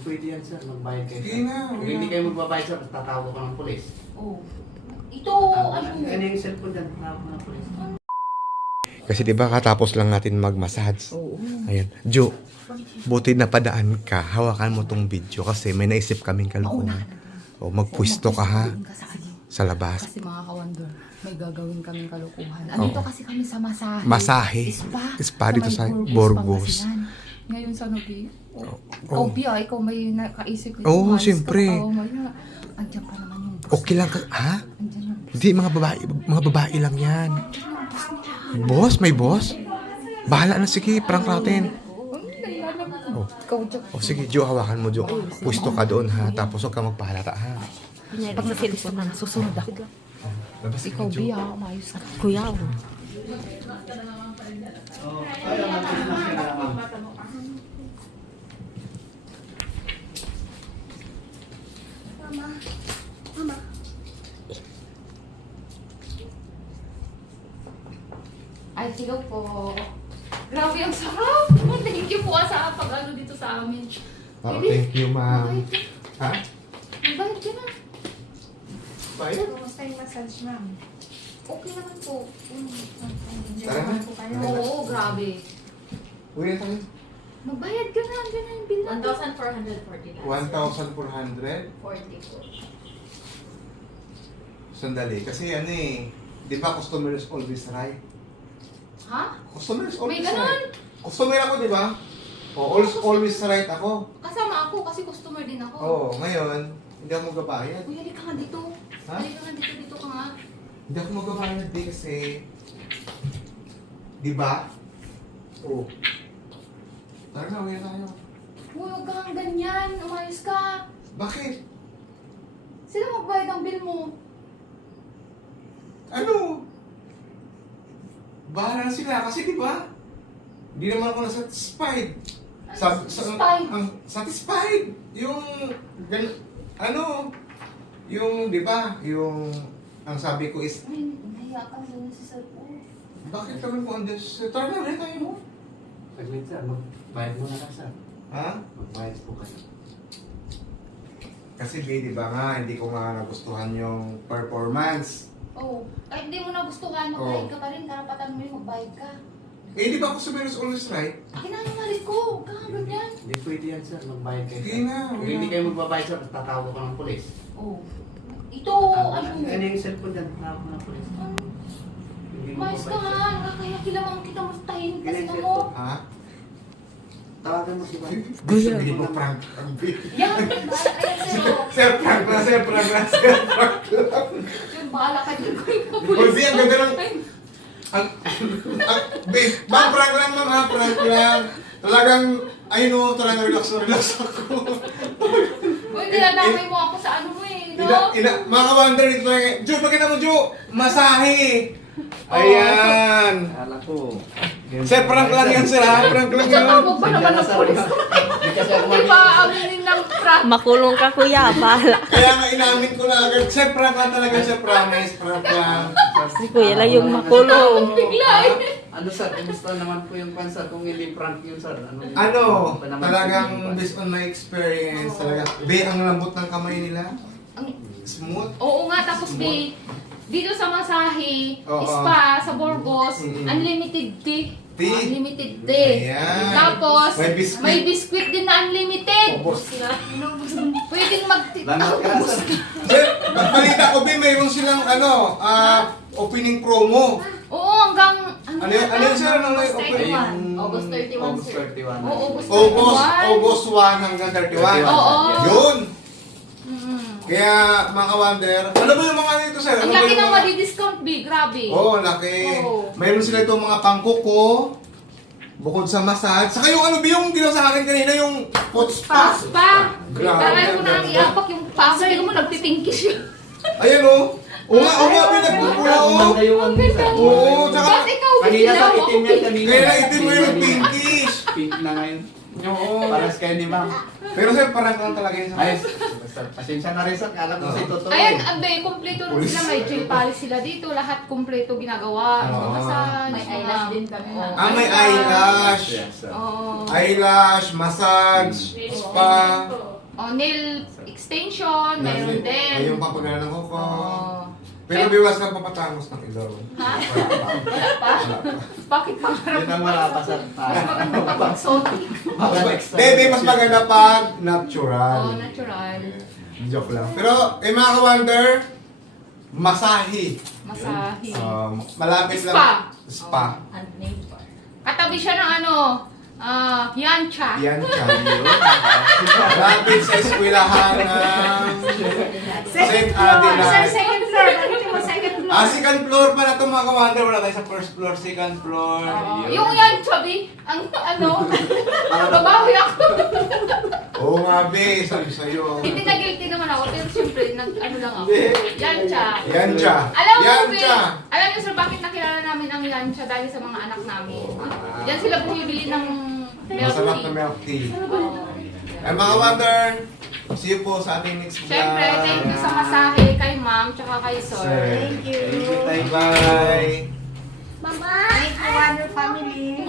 pwede yan, sir. Magbayad kayo, Hindi sir. nga, Kung wala. hindi kayo magbabayad, sir, tatawag ko ng polis. Oh. Ito, ano? Ano yung cellphone dyan? Tawag ko ng polis. Kasi di ba katapos lang natin mag-massage? Oo. Ayan. Jo, buti na padaan ka. Hawakan mo tong video kasi may naisip kaming kalukuhan. O magpwisto ka ha sa labas. Kasi mga ka-wonder, may gagawin kaming kalukuhan. Andito Oo. kasi kami sa masahe. Masahe. Spa. Spa dito sa may Burgos. Pangasinan. Ngayon sa Nogi. Oh. Ikaw, Pia, ikaw may nakaisip nito. Oo, Maayos siyempre. ka. Oo, maya. Andiyan pa naman yung boss. Okay lang ka, ha? Andiyan yung boss. Hindi, mga babae lang yan. Boss? May boss? Bahala na, sige, prank natin. Oh. Ikaw, Jack. O sige, Jo, hawakan mo, Jo. Pwisto ka doon, ha? Tapos huwag ka magpahalata, ha? Pag nasilis na, susunod ako. Labas Ikaw, ka, Jo. Bia, maayos ka. Kuya, oh. Ay, hello po. Grabe ang sarap. Thank you po sa pag-ano dito sa amin. Oh, thank you, ma'am. Ha? Magbayad ka na. Bayad? Kumusta yung massage, ma'am? Okay naman po. Tara na. po kayo. Oo, grabe. Uwi na tayo. Magbayad ka na. Andiyan na yung bill natin. 1,440 1,400? 40 po. Sandali. Kasi ano eh, di ba customer is always right? Ha? Customer is always May ganun? right. Customer ako, di ba? O, always right ako. Kasama ako kasi customer din ako. Oo, ngayon, hindi ako magbabayad. Uy, halika nga dito. Ha? Halika nga dito. Dito ka nga. Hindi ako magbabayad di kasi, di ba? Oo. Tara na, uwi na tayo. Uy, huwag kang ganyan. Umayos ka. Bakit? Sino magbayad ng bill mo? Ano? Bahala na sila kasi di ba? Hindi naman ako na-satisfied. Satisfied? Satisfied. Yung, ano, yung, di ba, yung, ang sabi ko is, Ay, nahiya ka doon si Sir po. bakit kami po andun? Tara na, ulit tayo mo. Saglit, sir. Magbayad muna lang, sir. Ha? Magbayad po kayo. Kasi di ba nga, hindi ko nga nagustuhan yung performance. Oo. Kahit hindi mo nagustuhan, magbayad ka pa rin. Karapatan mo yung magbayad ka. Eh, di ba customer is always right? Akin na yung malit ko. Huwag kang ganyan. Hindi pwede yan, sir. Magbayad kayo, Hindi sir. nga, Kung wala. hindi kayo magbabayad, sir, tatawag ko ng polis. Oo. Ito, ano? Ano yung cellphone dyan? Tawag ko ng polis. Hindi mo Umayos ka magbabayad, nga. Nakakaya kilamang kita mo tahimik kasi Ganun, sir. mo. Ha? Tawagan mo si Boy. Sabihin mo prank. Ang Yan. Ayan, sir. Sir, prank na, sir, prank na, sir, prank lang. Yun, bahala ka dyan. Hindi, ang ganda ng... Babe, ma'am, prank lang, ma'am, ha? Prank lang. Talagang, ayun o, talagang relax na relax ako. Uy, dinadamay mo ako sa ano mo eh, no? Mga ka-wonder dito na Jo, pakita mo, Jo! Masahe! Ayan! Alam ko. Sir, prank lang yan, sir, ha? Prank lang yan. Tatawag pa naman ng polis. Hindi kasi ako Di ba aminin ng prank? Makulong ka kuya, bahala. Kaya nga inamin ko na agad. Sir, prank lang talaga, sir, promise. Prank lang. Si kuya lang yung makulong. Bigla eh. Ano, sir? Kumusta naman po yung cancer kung hindi prank yun, sir? Ano pa naman Talagang po yung based on my experience, talaga. Be, ang lambot ng kamay nila. Smooth. Oo nga, tapos be, dito sa masahe, Oo. spa, sa Burgos, Mm-mm. unlimited tea. Tea? Unlimited tea. Ayan. Tapos, May biscuit. may biscuit din na unlimited. Ubos. Pwedeng Lahat ka, sir. Sir, nagbalita ko, Be, mayroon silang, opening promo. Oo, hanggang... Ano yun, sir? Ano yung opening? August 31, August sir. 31. Oo, August 31. August 1 hanggang 31. Oo. Yun. Mm. Kaya, mga ka-wonder, ano ba yung mga dito, sir? Ang Ano ba laki yung ng mga- madi-discount, be. Grabe. Oo, laki. Oo. Mayroon sila itong mga pangkuko, bukod sa massage. Saka yung ano ba yung ginawa sa akin kanina, yung foot spa. Spa. Grabe. Taray ko na ang iapak yung pa. Sabi mo, nagtitingkish yun. Ayan o. Oo nga, pinagpupula o. Mandayuan din, sir. Oo, tsaka, Ba't ikaw Kanina bigla sa itim yan, kanina. kaya na itim mo yung pinkish. Pink na ngayon. Oo. Paras kayo ni ma'am. Pero sir, parang lang talaga yun. Ay, sir, pasensya na rin, sir. Kala ko si Totoo. Ayan, abe, kompleto rin sila. May gel polish sila dito. Lahat kompleto ginagawa. Oo. Massage. May eyelash din kami, ma'am. Ah, may eyelash. Yes, sir. Oo. Eyelash, massage, spa. nail extension, mayroon din. Ay, yung papagana ng kuko. Oh. Pero biwas ka papatangos ng ilaw. Ha? Wala pa. Wala pa? Bakit pangarap? Yun ang wala pa sir. Mas maganda pag exotic. Baby, mas maganda pag natural. Oh, natural. Joke lang. Pero, mga ka-wonder, masahe. Masahe. Malapit Spa. lang. Spa. And name bar. Katabi siya ng yancha. Yan siya. Malapit sa eskwelahan ng St. Adelaide. second floor. Bakit mo second floor? Second floor pala ito mga ka-wonder. Wala tayo sa first floor, second floor. Yung yancha, Bi, ang babawi ako. Oo nga, be. Sabi sa'yo. Hindi na guilty naman ako, pero siyempre, lang ako. Yancha. Yan siya. Alam mo, Yan Bi, siya. alam niyo sir, bakit nakilala namin ang yancha dahil sa mga anak namin. Diyan sila bumibili ng milk Masarap na tea. milk tea. Oo. Mga wonder, see you po sa ating next vlog. Siyempre, thank you sa masahe kay ma'am, tsaka kay sir. Sir. Thank you. Thank you. Bye.